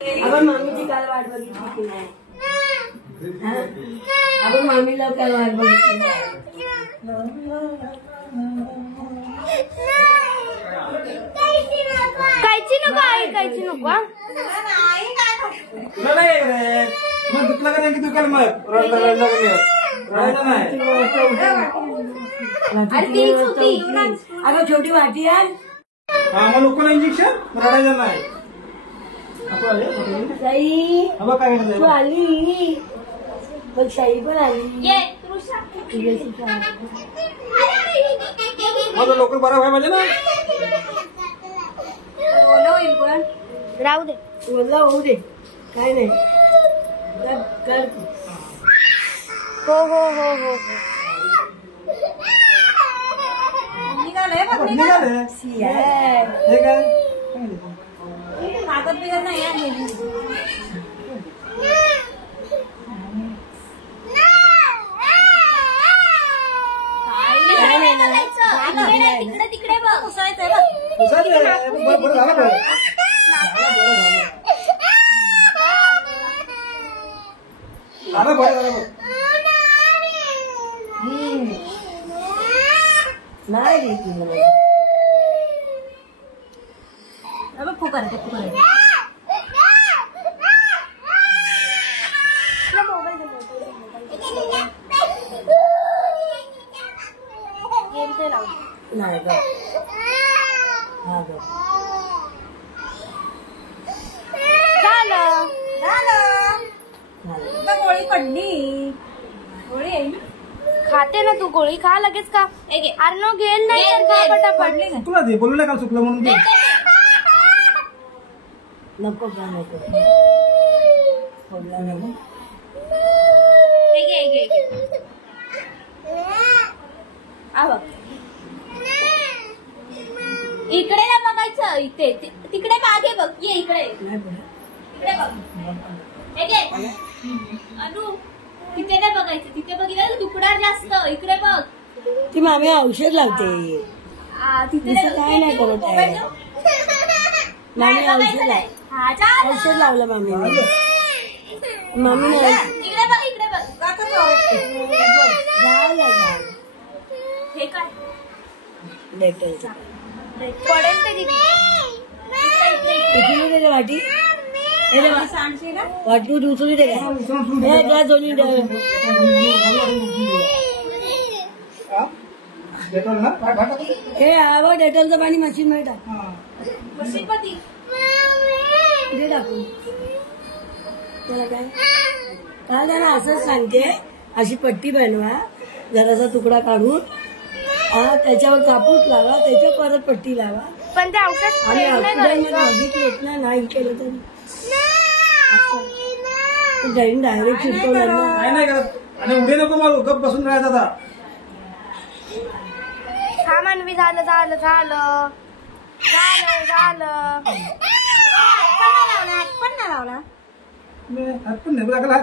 आपण मामीची काल वाट बघितली की नाही? आपण मामीला काल वाट बघितली कायची नको आई, कायची नको. तुला नाही मग दुखला का नाही की दुकान मग रडला नाही. अगं छोटी वाटी आहे. हा मग नको ना इंजेक्शन रडायचं नाही. साई काय तू आली बघ, साई पण आली. माझं लवकर बरं व्हाय पाहिजे ना. राहू दे, बोलला होऊ दे, काय नाही कर. हो हो हो हो हो. निघाले हे काय कागद बिगत नाही आहे. तिकडे तिकडे बघ. पुसायचंय बघ. बरं झालं बरं. झालं बरं. नाही रे तुला फुकारायचं फुकारायचं. नाही ग. हा ग. झालं. तुला गोळी पडली. गोळी आहे ना. खाते ना तू गोळी, खा लगेच का. अरे घेल नाही तर खा पटापट. पडली ना. तुला दे बोलू नाही काल चुकलं म्हणून दे. नको का नको बोलला नको. इकडे ना बघायचं, इथे तिकडे मागे बघ. ये इकडे, नाही बोल. इकडे बघ. हे घे अनु, तिथे नाही बघायचं. तिथे बघितलं तुकडा जास्त. इकडे बघ. ती मामी औषध लावते. तिथे दुसरं काय नाही करत आहे. मामी औषध लावलं मामीने. मामीने इकडे बघ, इकडे बघ. झालं हे काय डेटलचं पडेल ते दिदी. उचलू दे रे वाटी. सांडशी ना. वाटी उचलू दे काय. हे काय दोन्ही डेटॉल ना काय घाटा. हे आवड डेटलचं पाणी मशीन मध्ये टाक. मशीनपती इथे टाकू. त्याला काय काय त्यांना असंच सांगते, अशी पट्टी बनवा, जरासा तुकडा काढून त्याच्यावर कापूस लावा, त्याच्यावर परत पट्टी लावा. पण ते औषध आणि हॉस्पिटलमध्ये बघितलेत ना, नाही केलं तरी डायरेक्ट शिकवलं ना. नाही करत. आणि उद्या नको मला गप बसून राहायचं आता. हा मानवी. झालं झालं झालं झालं झालं. पण नाही लावला. हात पण नाही लागला.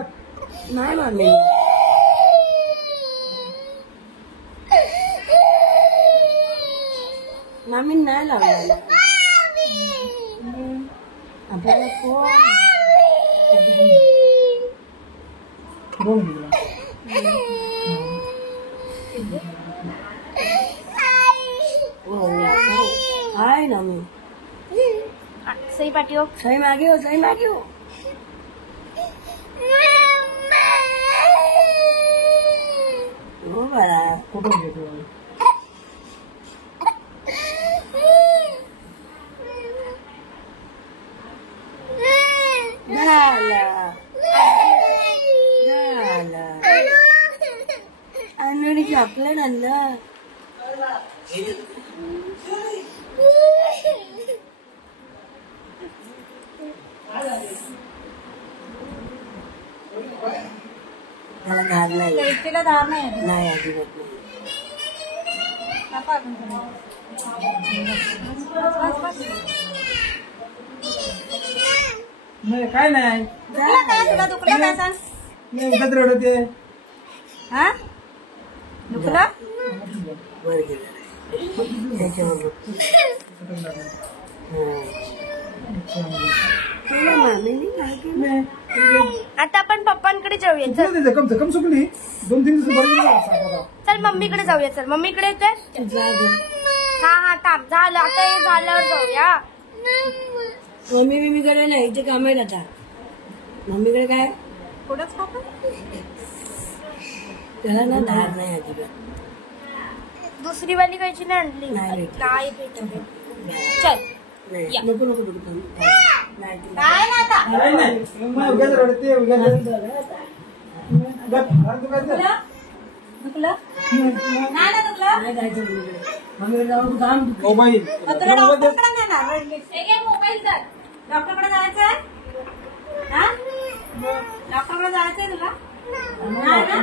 नाही मामी. मामी नाही लावला आपल्याला कोण. आहे ना मी. सही पाठी हो. सही मागे हो, सही मागे हो. हो बाळा. कुठून घेतो आणि चॉकलेट आणलं. त्याला धार नाही. तिला धार नाही. नाही अजिबात नाही. काय नाही. तुला दुखलं काय सांग. मी उगाच रडते. हा दुखलं. वर गेलं त्याच्याबरोबर. केलं मामीने काय केलं? आता आपण पप्पांकडे जाऊया चल. सुकली जखम जखम सुकली 2-3 दिवस बरी झाली. चल मम्मीकडे जाऊया चल. मम्मीकडे येते. तू जा गं. हा थांब झालं आता हे झाल्यावर जाऊया. मम्मीकडे नाही इथे काम आहेत आता. मम्मीकडे काय पुढंच खातो. त्याला ना धार नाही अजिबात. दुसरी वाली खायची नाही आणली. नाही भेटत. नाही भेटत. चल नाही या. नको नको नको नाही तुला. काय ना आता नाही नाही मग उगाच रडते उगाच दुखलं नाही ना दुखलं. नाही जायचं मम्मीकडे. मम्मीकडे जाऊन काम तू. मोबाईल मग तुला डॉक्टरकडे नेणार रडलीस. हे घे मोबाईल कर. डॉक्टरकडे जायचंय हा डॉक्टरकडे जायचंय तुला नाही ना